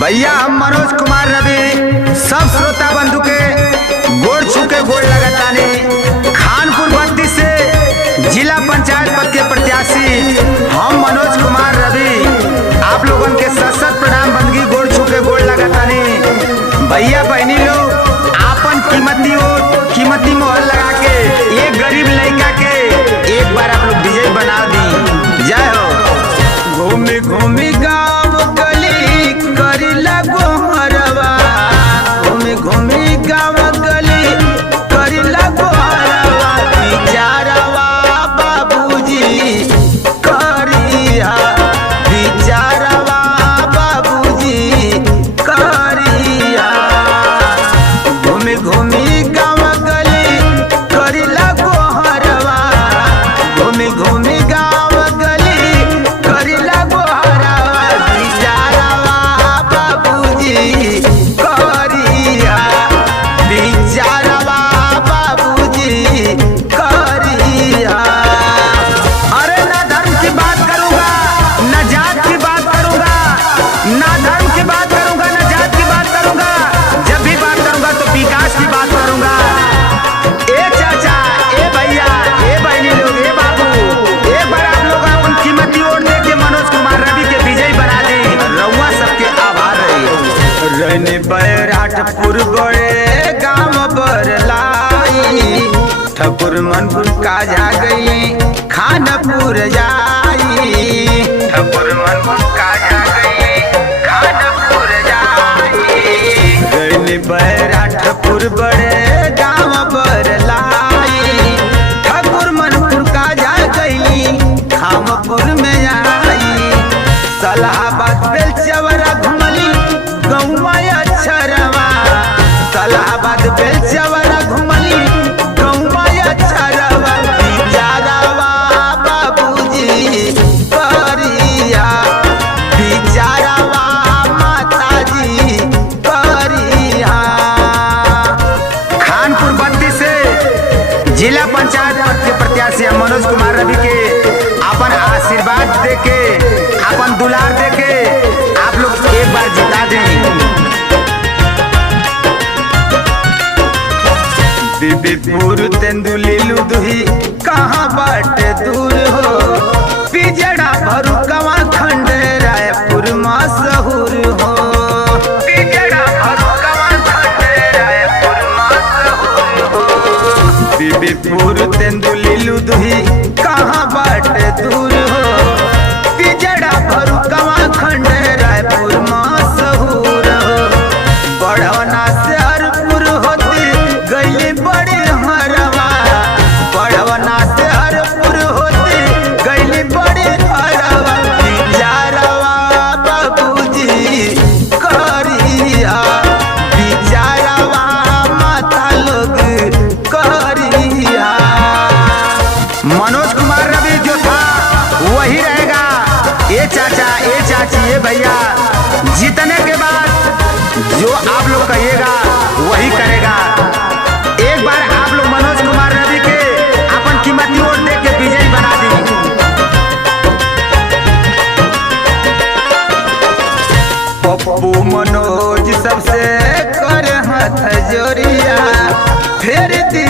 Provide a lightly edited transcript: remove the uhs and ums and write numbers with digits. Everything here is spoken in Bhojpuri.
भैया हम मनोज कुमार रवि सब श्रोता बंधु के गोड़ छूके गोड़ लगातानी खानपुर बत्ती से जिला पंचायत पद के प्रत्याशी हम मनोज कुमार रवि आप लोगन के सशक्त प्रणाम बंदगी गोड़ छूके गोड़ लगातानी। भैया बहनी लोग आपन कीमती मोहर लगा के एक गरीब लड़का के एक बार आप लोग विजय बना दी। जय हो। घूमी घूमी गाँव गली करी लगो हरवा, घूमी घूमी गाँव गली करी लगो हरवा, बिचारवा बाबूजी करिया, बिचारवा बाबूजी करिया। घूमी घूमी गाँव गली करी लगो हरवा, घूमी घूमी गाँव गली करी लगो हरवा, बिचारवा बाबूजी करिया, बिचारवा बाबूजी करिया। अरे ना धर्म की बात करूंगा ना जात की बात करूंगा, ना धर्म की बात करूंगा ना जात की बात करूंगा, जब भी बात करूंगा तो विकास की बात करूंगा। ए चाचा, ए भैया, ए बहनी लोग, ए बाबू, एक बार आप लोग अपन कीमती वोट दे के मनोज कुमार रवि के विजयी बना दी। रउआ सबके आभार रही। रहने बैराटपुर बड़े गाँव बरलाई, ठकुर मनपुर काजा गई खानपुर जाई, ठकुर मनपुर काजा गई खानपुर जाई। रहने बैराटपुर बड़े गाँव बरलाई, ठकुर मनपुर काजा गई खानपुर में आई। सलाहाबाद बेलचवरा घुमली गौवा अक्षरवा, सलाहाबाद बेलचवरा घुमली गौवा अक्षरवा, बिचारवा बाबूजी करिया, बिचारवा माताजी करिया। खानपुर बत्ती से जिला पंचायत पद के प्रत्याशी मनोज कुमार रवि के अपन आशीर्वाद देके अपन दुलार देके आप लोग एक बार जिता दें। बीबीपुर तेंदुली लुदुही कहाँ बाटे दूर हो, पिजड़ा भरुकवा खंड रायपुर मशहूर हो, पिजड़ा भरुकवा खंड रायपुर मशहूर हो। बीबीपुर तेंदुली लुदुही कहाँ बाटे दूर हो, पिजड़ा भरुकवा खंड रायपुर मशहूर हो। बढ़वना से हरपुर होती गई बड़ी हरवा, बढ़वना से हरपुर होती गई बड़ी हरवा, बिचारवा बाबूजी करिया, बिचारवा माता लोग करिया। मनोज कुमार रवि जो था वही रहेगा। ये चाचा, ये चाची, ये भैया, जीतने के बाद जो आप लोग कहिएगा वही करेगा। एक बार आप लोग मनोज कुमार रवि के अपन कीमती वोट दे के विजयी बना दी। पप्पू मनोज सबसे कर हाथ जोड़िया, फेर दी